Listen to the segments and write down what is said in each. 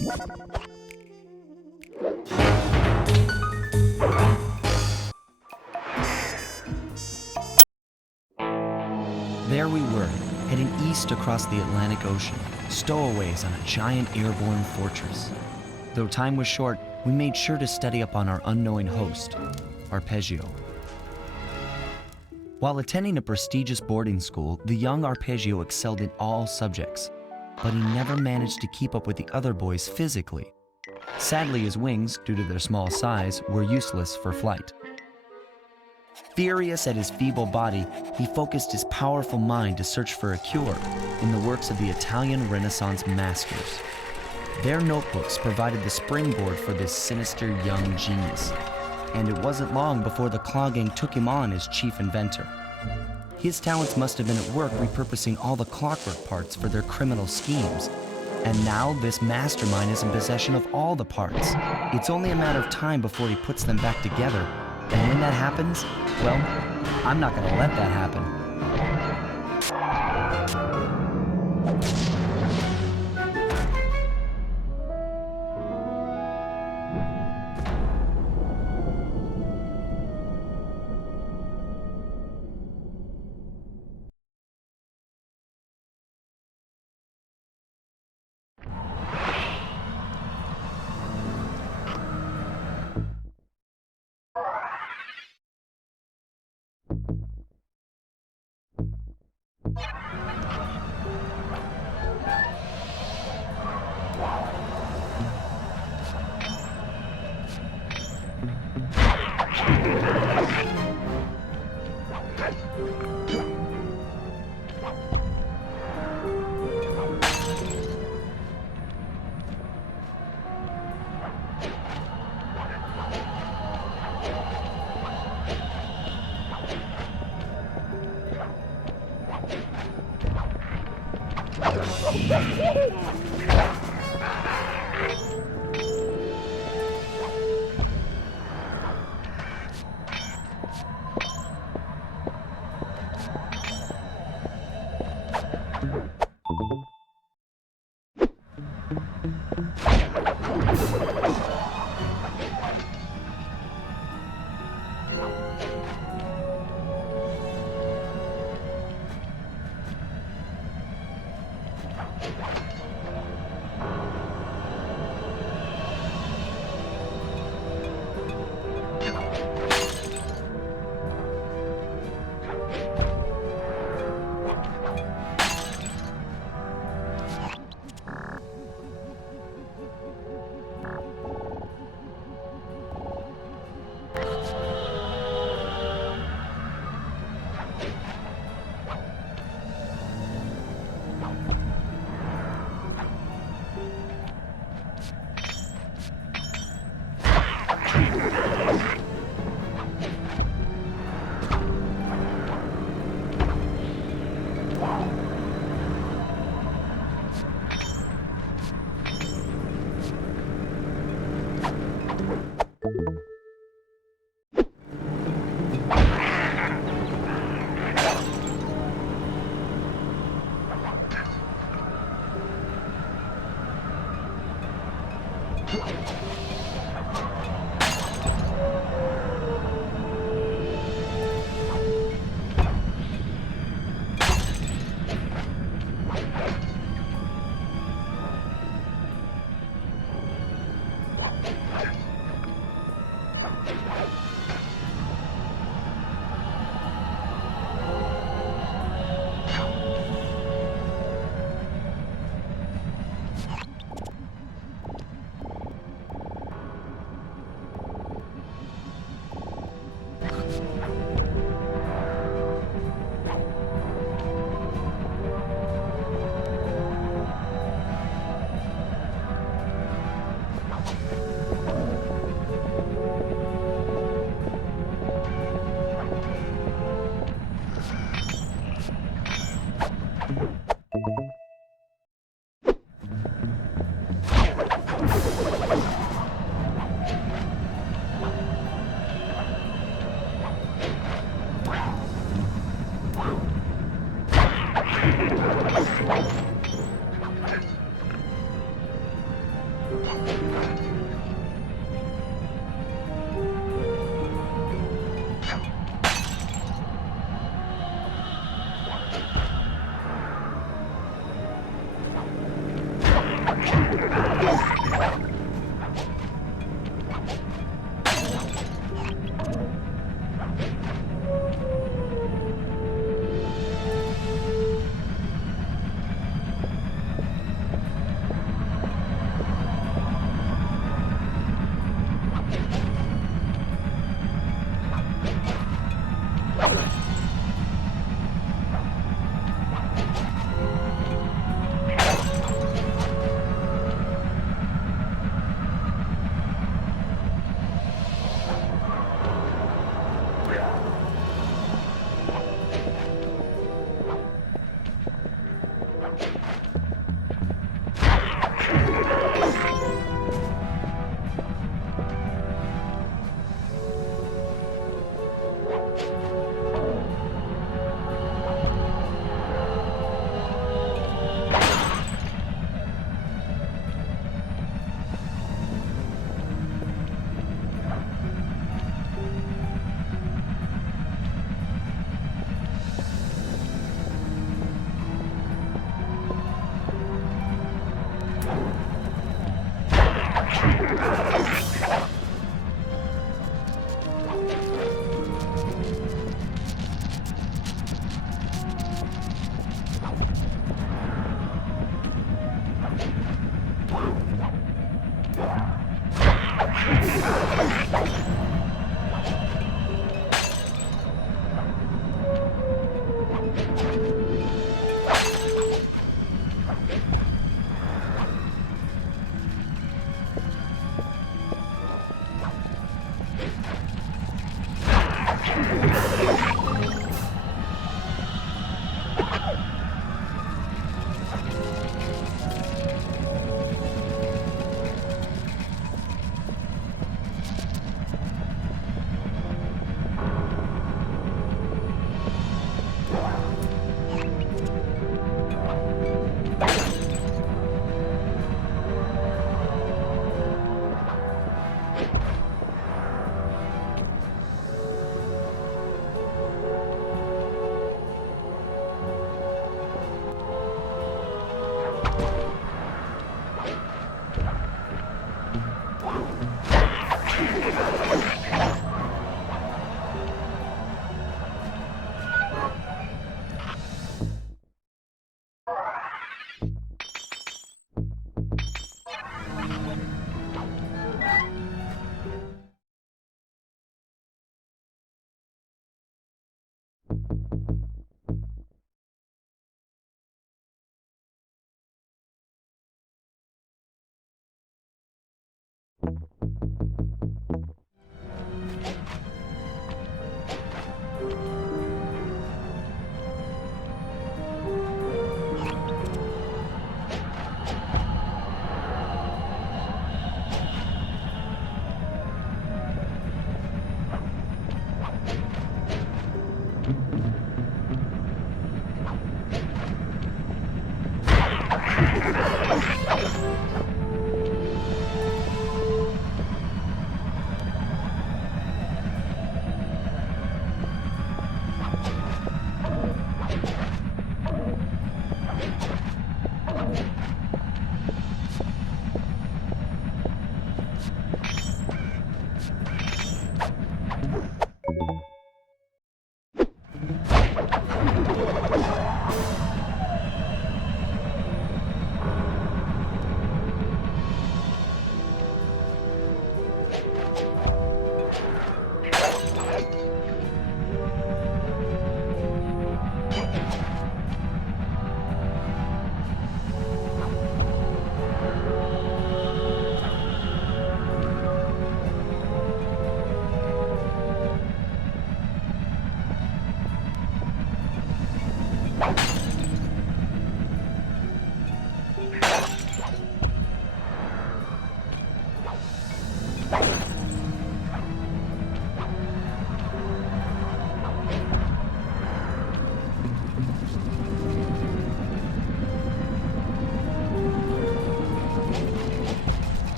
There we were, heading east across the Atlantic Ocean, stowaways on a giant airborne fortress. Though time was short, we made sure to study up on our unknowing host, Arpeggio. While attending a prestigious boarding school, the young Arpeggio excelled in all subjects, but he never managed to keep up with the other boys physically. Sadly, his wings, due to their small size, were useless for flight. Furious at his feeble body, he focused his powerful mind to search for a cure in the works of the Italian Renaissance masters. Their notebooks provided the springboard for this sinister young genius, and it wasn't long before the Claw Gang took him on as chief inventor. His talents must have been at work repurposing all the Clockwerk parts for their criminal schemes, and now this mastermind is in possession of all the parts. It's only a matter of time before he puts them back together. And when that happens, well, I'm not gonna let that happen.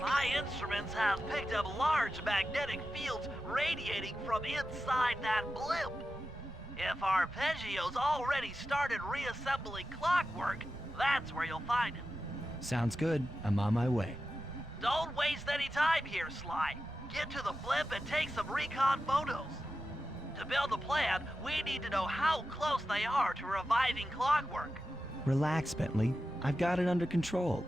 My instruments have picked up large magnetic fields radiating from inside that blimp. If Arpeggio's already started reassembling Clockwerk, that's where you'll find him. Sounds good. I'm on my way. Don't waste any time here, Sly. Get to the blimp and take some recon photos. To build the plan, we need to know how close they are to reviving Clockwerk. Relax, Bentley. I've got it under control.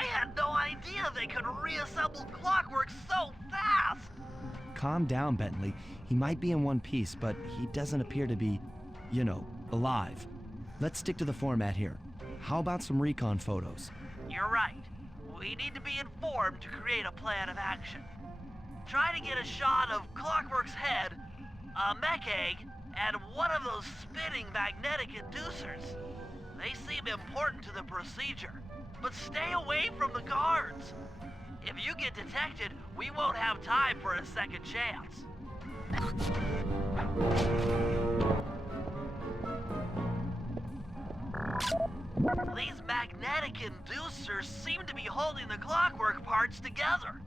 I had no idea they could reassemble Clockwerk so fast! Calm down, Bentley. He might be in one piece, but he doesn't appear to be, you know, alive. Let's stick to the format here. How about some recon photos? You're right. We need to be informed to create a plan of action. Try to get a shot of Clockwerk's head, a mech egg, and one of those spinning magnetic inducers. They seem important to the procedure, but stay away from the guards. If you get detected, we won't have time for a second chance. These magnetic inducers seem to be holding the Clockwerk parts together.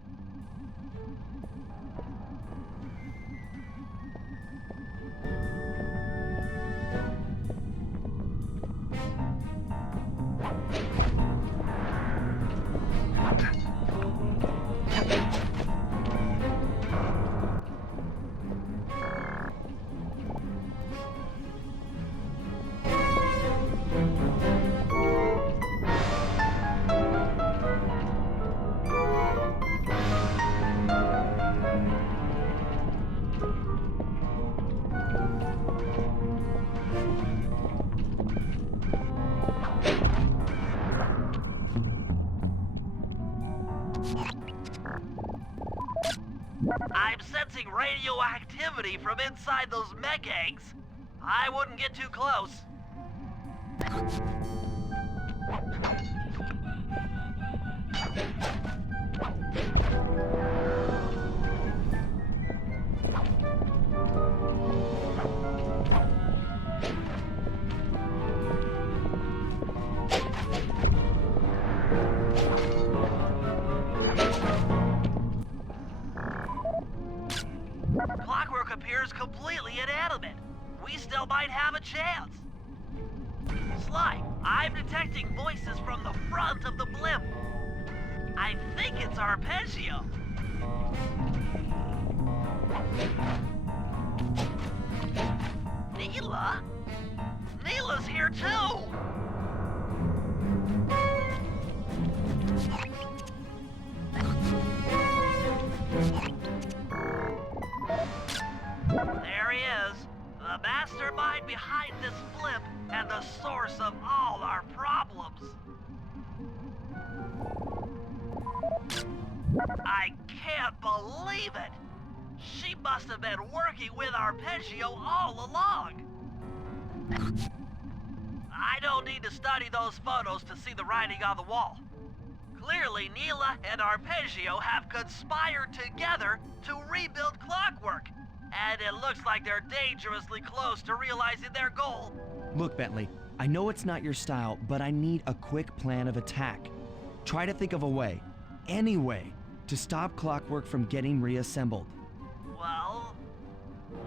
I'm sensing radioactivity from inside those mech eggs. I wouldn't get too close. Clockwerk appears completely inanimate. We still might have a chance. Sly, I'm detecting voices from the front of the blimp. I think it's Arpeggio. Neela? Neela's here too! There he is, the mastermind behind this blimp and the source of all our problems. I can't believe it! She must have been working with Arpeggio all along. I don't need to study those photos to see the writing on the wall. Clearly, Neela and Arpeggio have conspired together to rebuild Clockwerk, and it looks like they're dangerously close to realizing their goal. Look, Bentley, I know it's not your style, but I need a quick plan of attack. Try to think of a way, any way, to stop Clockwerk from getting reassembled. Well,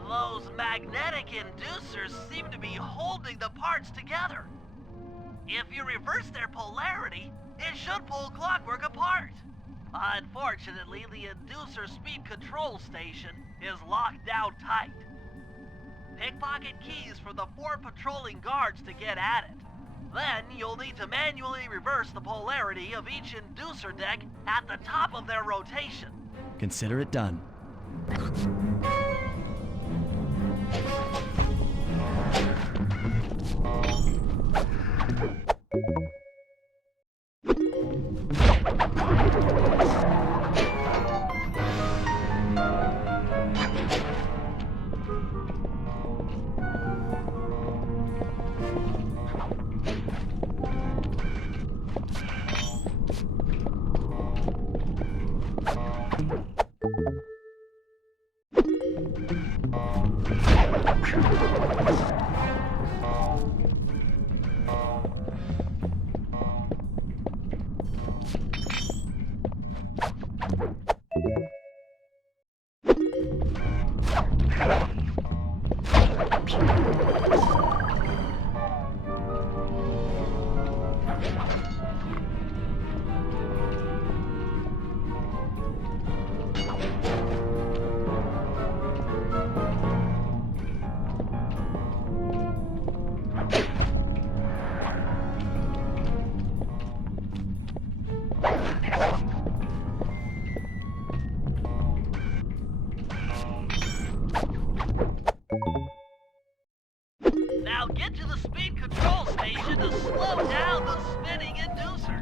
those magnetic inducers seem to be holding the parts together. If you reverse their polarity, it should pull Clockwerk apart. Unfortunately, the inducer speed control station is locked down tight. Pickpocket keys for the 4 patrolling guards to get at it. Then you'll need to manually reverse the polarity of each inducer deck at the top of their rotation. Consider it done. Now get to the speed control station to slow down the spinning inducers.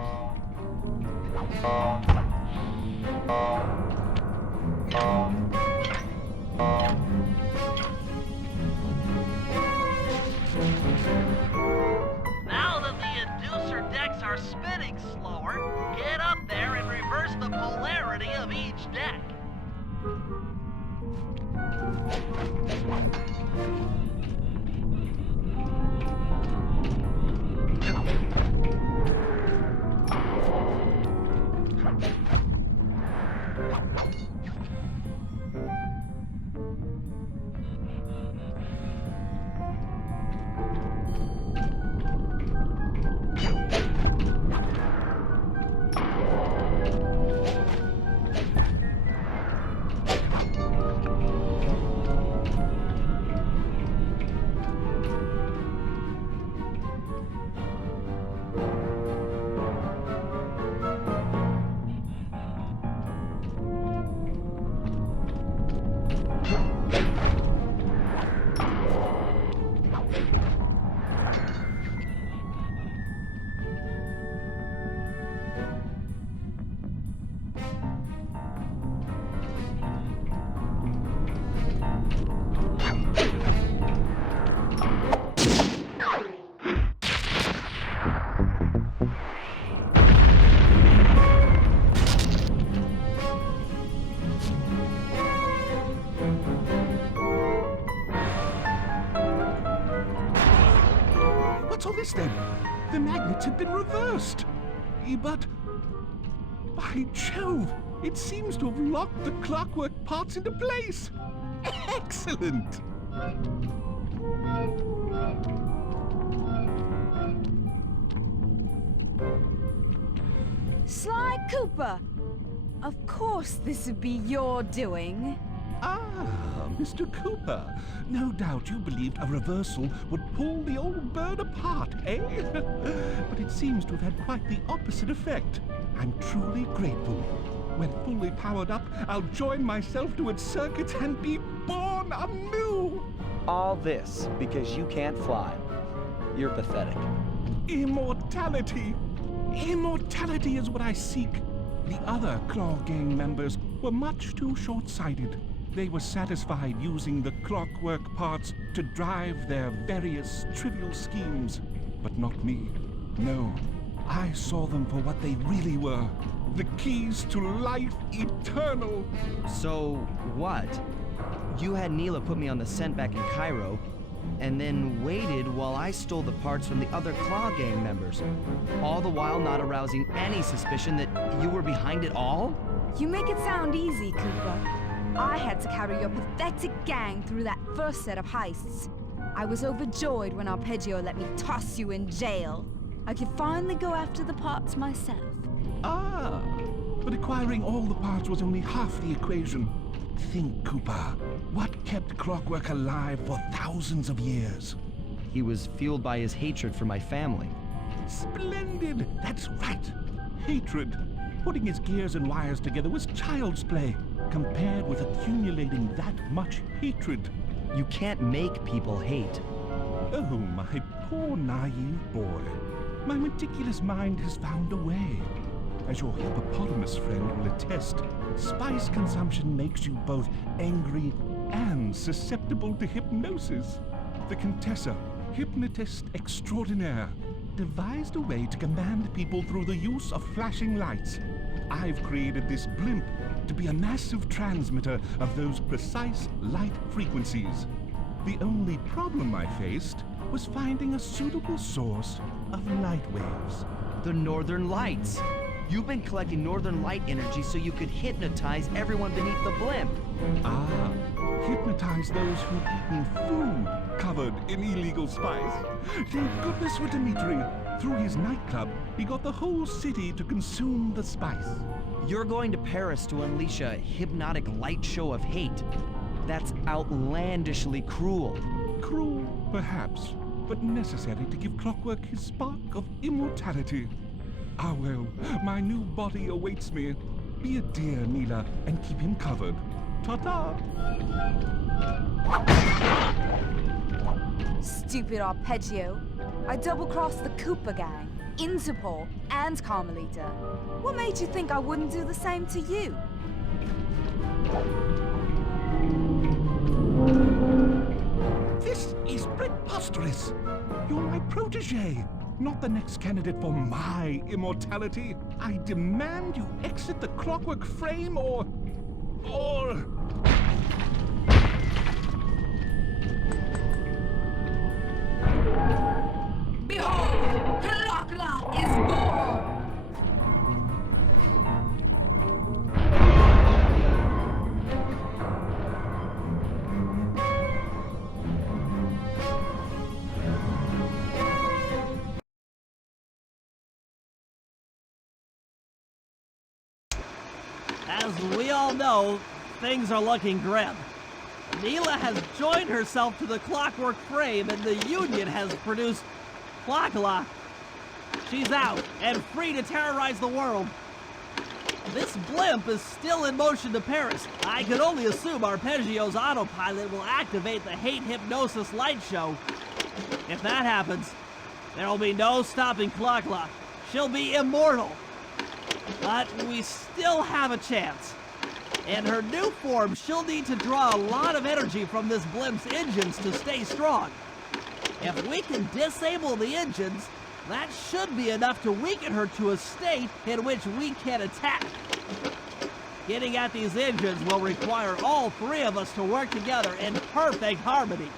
Now that the inducer decks are spinning slower, get up there and reverse the polarity of each deck. this then? The magnets had been reversed. But, by Jove, it seems to have locked the clockwork parts into place. Excellent! Sly Cooper! Of course this would be your doing. Ah, Mr. Cooper. No doubt you believed a reversal would pull the old bird apart, eh? But it seems to have had quite the opposite effect. I'm truly grateful. When fully powered up, I'll join myself to its circuit and be born anew! All this because you can't fly. You're pathetic. Immortality! Immortality is what I seek. The other Claw Gang members were much too short-sighted. They were satisfied using the clockwork parts to drive their various trivial schemes. But not me. No, I saw them for what they really were. The keys to life eternal. So, what? You had Neela put me on the scent back in Cairo, and then waited while I stole the parts from the other Claw Gang members, all the while not arousing any suspicion that you were behind it all? You make it sound easy, Cooper. I had to carry your pathetic gang through that first set of heists. I was overjoyed when Arpeggio let me toss you in jail. I could finally go after the parts myself. Ah, but acquiring all the parts was only half the equation. Think, Cooper. What kept Clockwerk alive for thousands of years? He was fueled by his hatred for my family. Splendid! That's right! Hatred. Putting his gears and wires together was child's play, compared with accumulating that much hatred. You can't make people hate. Oh, my poor naive boy. My meticulous mind has found a way. As your hippopotamus friend will attest, spice consumption makes you both angry and susceptible to hypnosis. The Contessa, hypnotist extraordinaire, devised a way to command people through the use of flashing lights. I've created this blimp to be a massive transmitter of those precise light frequencies. The only problem I faced was finding a suitable source of light waves. The Northern Lights. You've been collecting Northern Light energy so you could hypnotize everyone beneath the blimp. Ah, hypnotize those who've eaten food covered in illegal spice. Thank goodness for Dimitri. Through his nightclub, he got the whole city to consume the spice. You're going to Paris to unleash a hypnotic light show of hate. That's outlandishly cruel. Cruel, perhaps, but necessary to give Clockwerk his spark of immortality. Ah well, my new body awaits me. Be a dear, Neela, and keep him covered. Ta-ta! Stupid Arpeggio. I double-crossed the Cooper gang, Interpol, and Carmelita. What made you think I wouldn't do the same to you? This is preposterous! You're my protege, not the next candidate for my immortality. I demand you exit the Clockwerk frame or... Behold, Clockwerk is born! As we all know, things are looking grim. Neela has joined herself to the Clockwerk frame and the Union has produced Clockwerk. She's out and free to terrorize the world. This blimp is still in motion to Paris. I can only assume Arpeggio's autopilot will activate the hate hypnosis light show. If that happens, there will be no stopping Clockwerk. She'll be immortal. But we still have a chance. In her new form, she'll need to draw a lot of energy from this blimp's engines to stay strong. If we can disable the engines, that should be enough to weaken her to a state in which we can attack. Getting at these engines will require all three of us to work together in perfect harmony.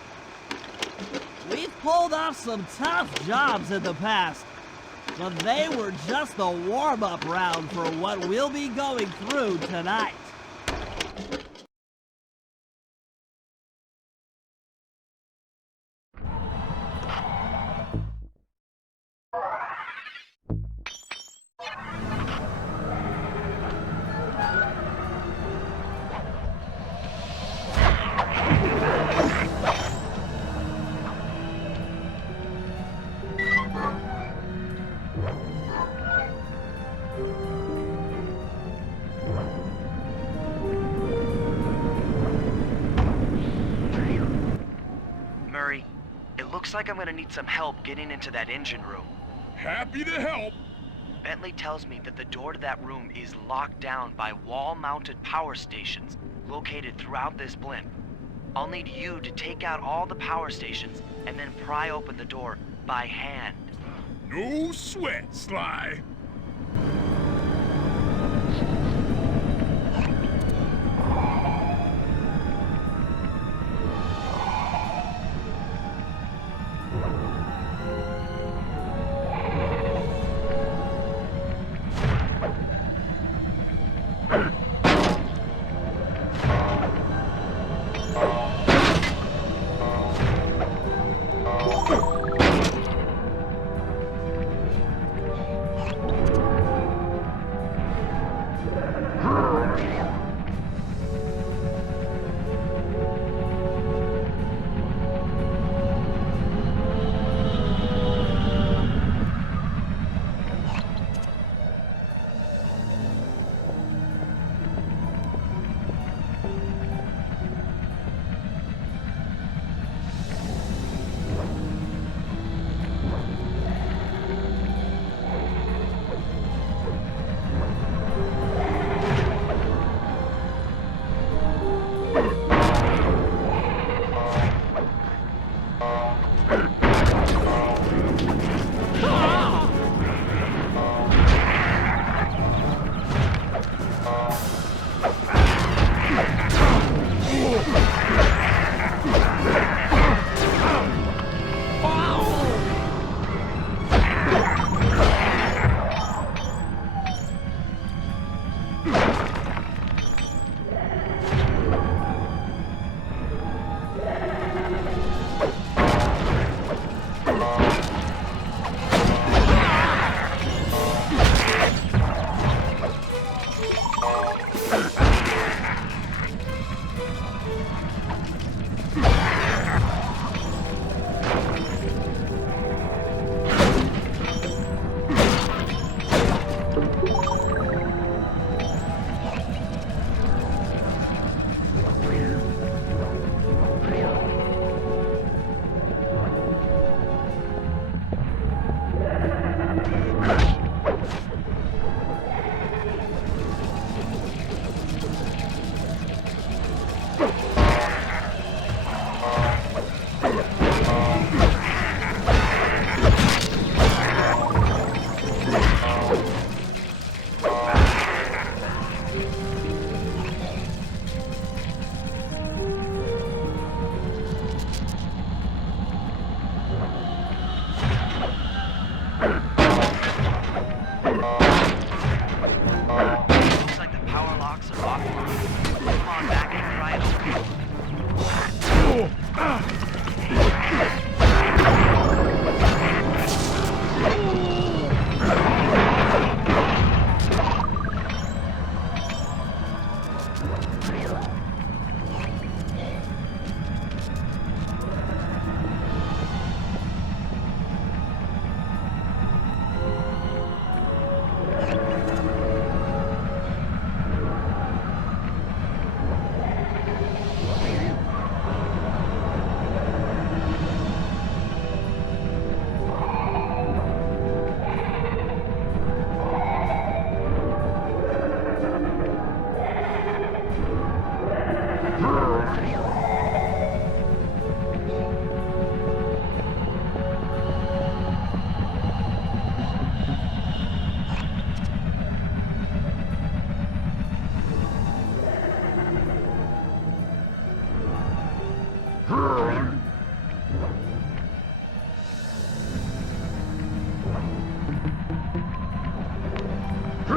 We've pulled off some tough jobs in the past, but they were just the warm-up round for what we'll be going through tonight. Murray, it looks like I'm gonna need some help getting into that engine room. Happy to help. Bentley tells me that the door to that room is locked down by wall-mounted power stations located throughout this blimp. I'll need you to take out all the power stations and then pry open the door by hand. No sweat, Sly.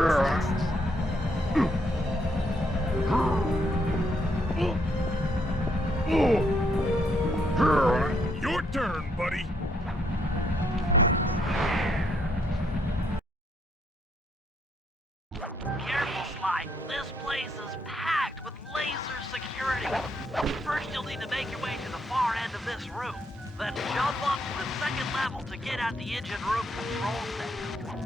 Your turn, buddy. Careful, Sly. This place is packed with laser security. First, you'll need to make your way to the far end of this room. Then jump up to the second level to get at the engine room control center.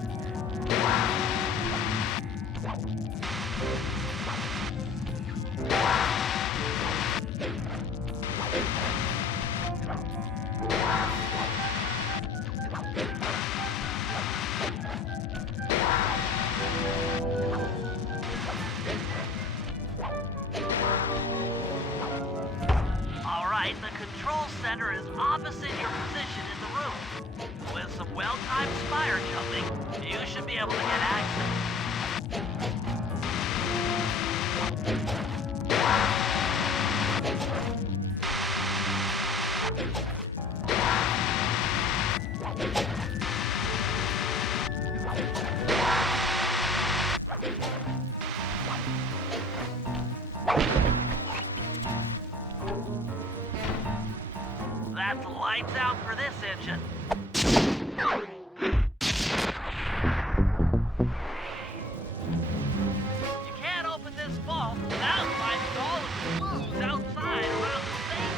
Alright, the control center is opposite your position in the room. With some well-timed spire jumping, you should be able to get access. That's lights out for this engine. You can't open this vault without finding all of the clues outside around the safe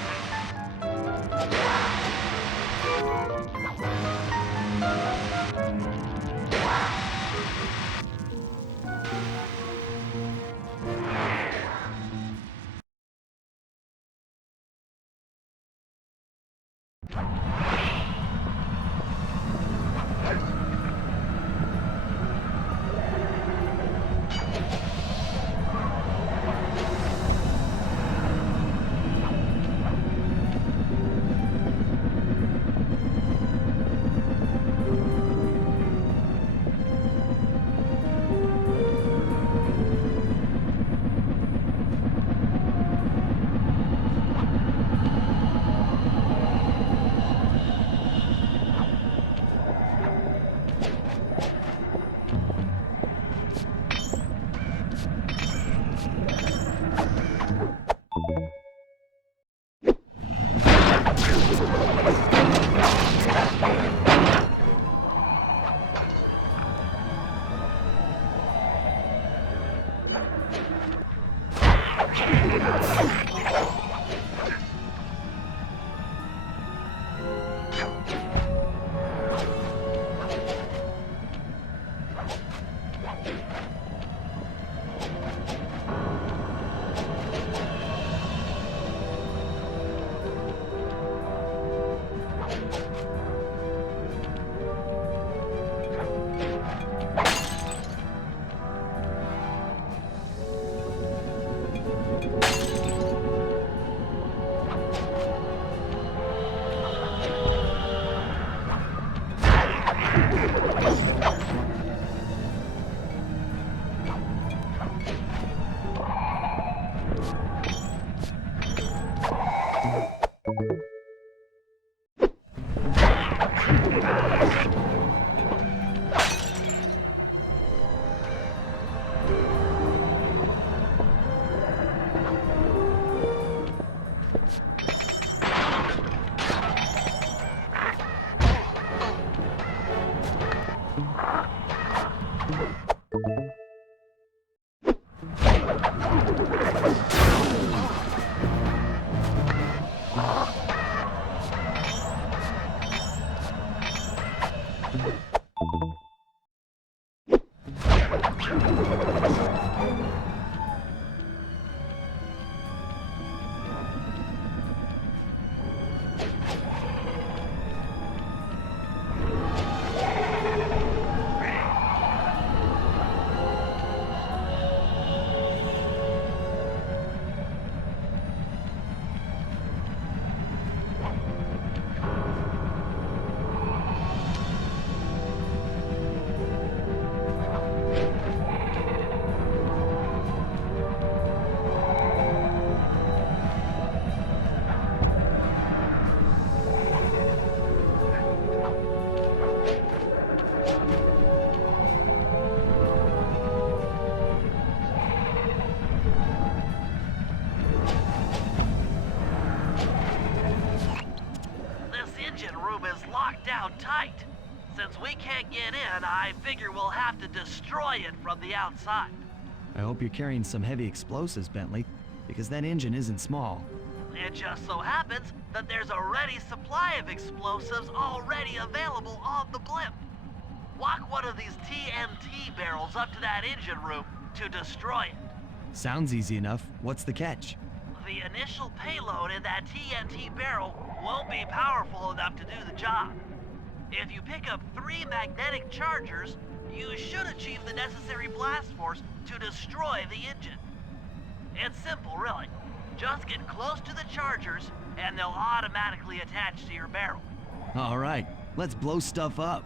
Since we can't get in, I figure we'll have to destroy it from the outside. I hope you're carrying some heavy explosives, Bentley, because that engine isn't small. It just so happens that there's a ready supply of explosives already available on the blimp. Walk one of these TNT barrels up to that engine room to destroy it. Sounds easy enough. What's the catch? The initial payload in that TNT barrel won't be powerful enough to do the job. If you pick up 3 magnetic chargers, you should achieve the necessary blast force to destroy the engine. It's simple, really. Just get close to the chargers, and they'll automatically attach to your barrel. All right, let's blow stuff up.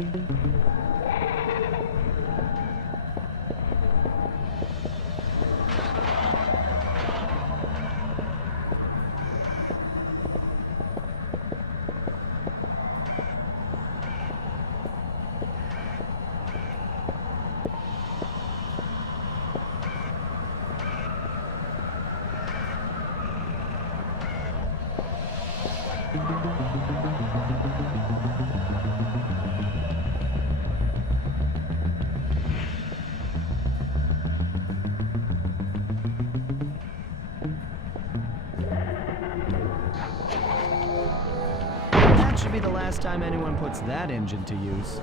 That should be the last time anyone puts that engine to use.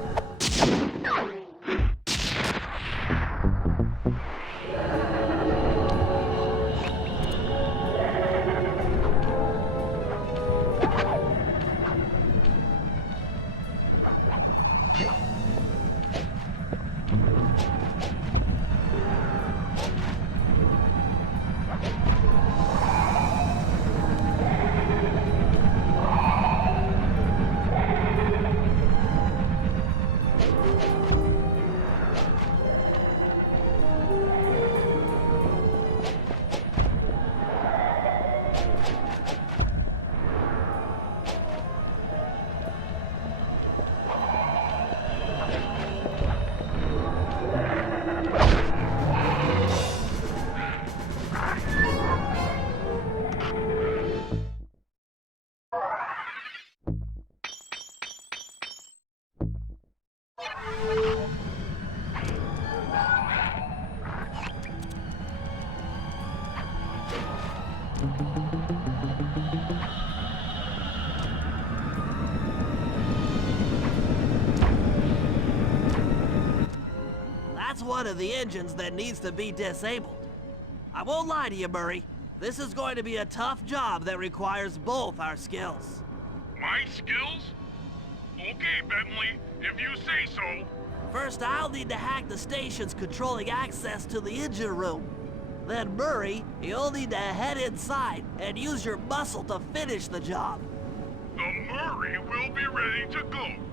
That's one of the engines that needs to be disabled. I won't lie to you, Murray. This is going to be a tough job that requires both our skills. My skills? Okay, Bentley, if you say so. First, I'll need to hack the stations controlling access to the engine room. Then, Murray, you'll need to head inside and use your muscle to finish the job. The Murray will be ready to go.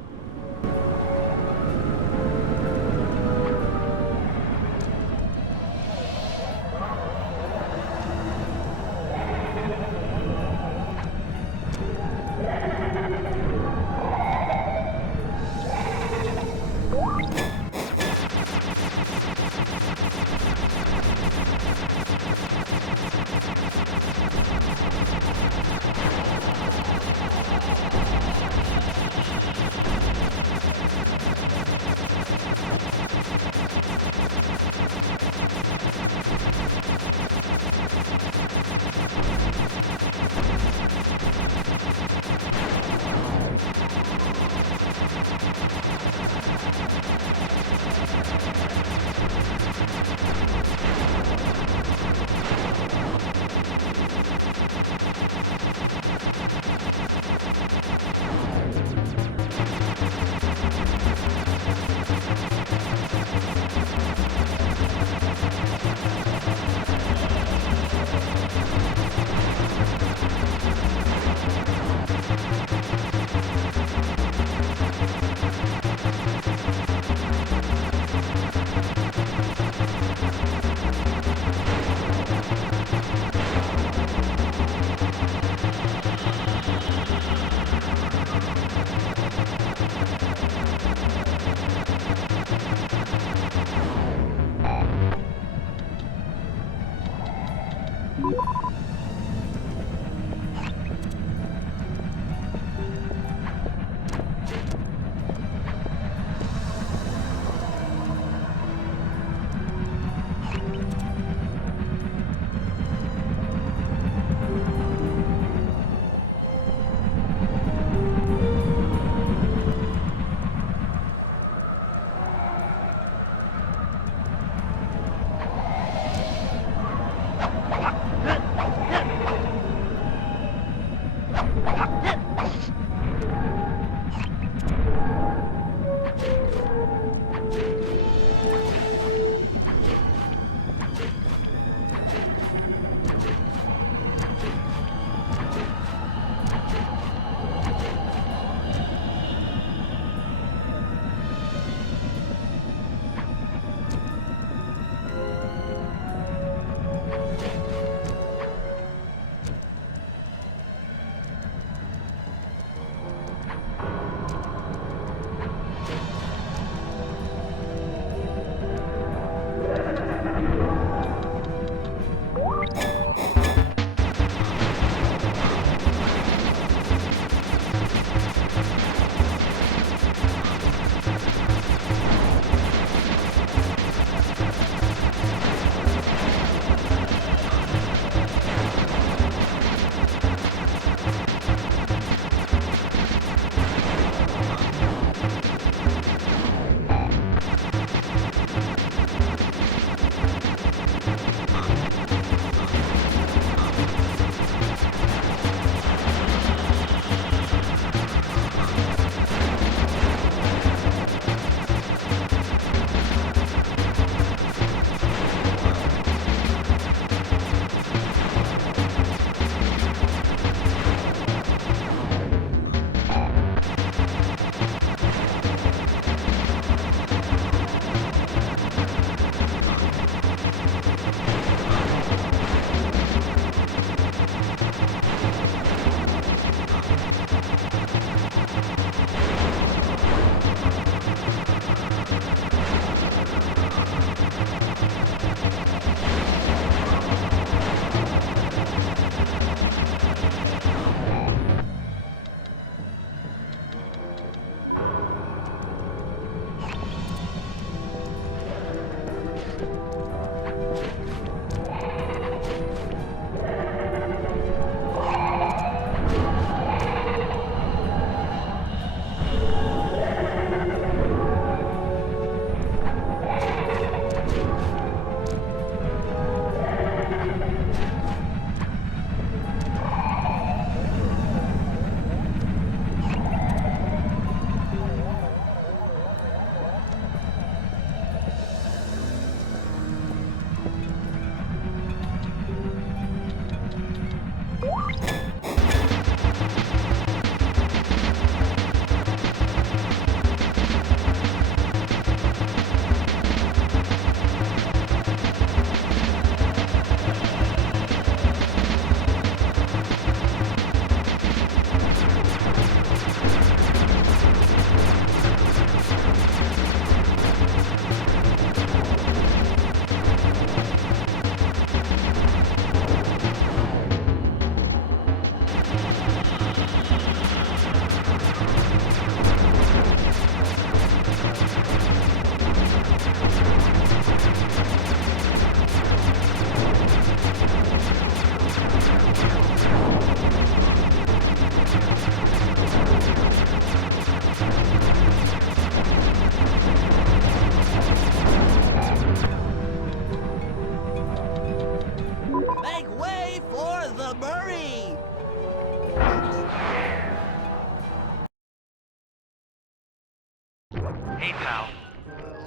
Hey, pal.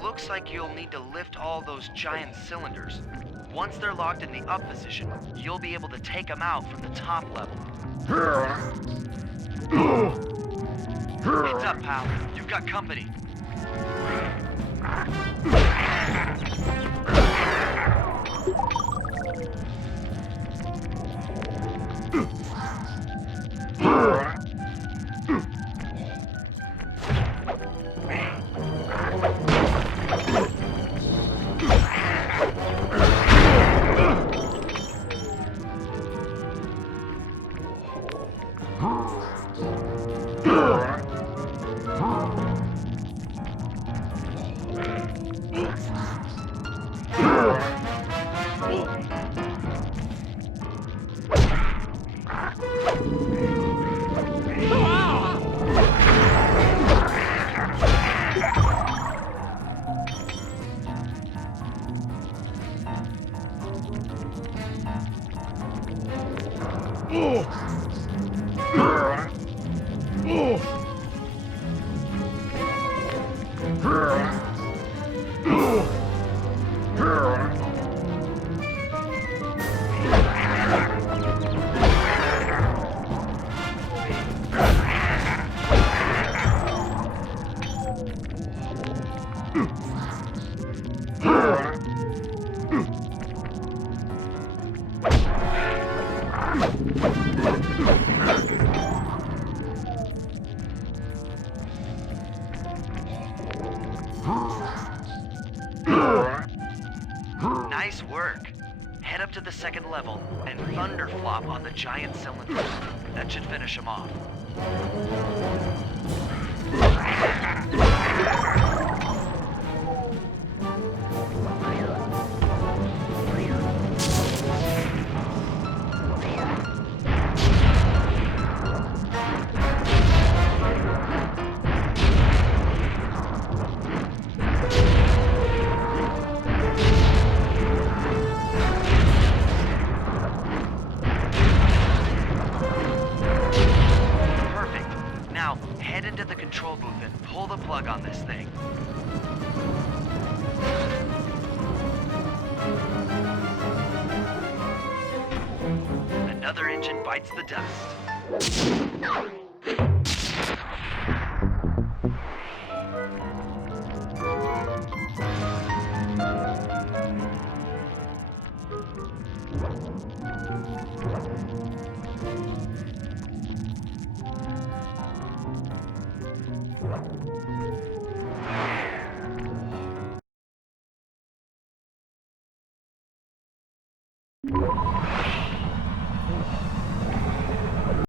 Looks like you'll need to lift all those giant cylinders. Once they're locked in the up position, you'll be able to take them out from the top level. Heads up, pal. You've got company. Nice work. Head up to the second level and thunderflop on the giant cylinders. That should finish them off. Head into the control booth and pull the plug on this thing. Another engine bites the dust.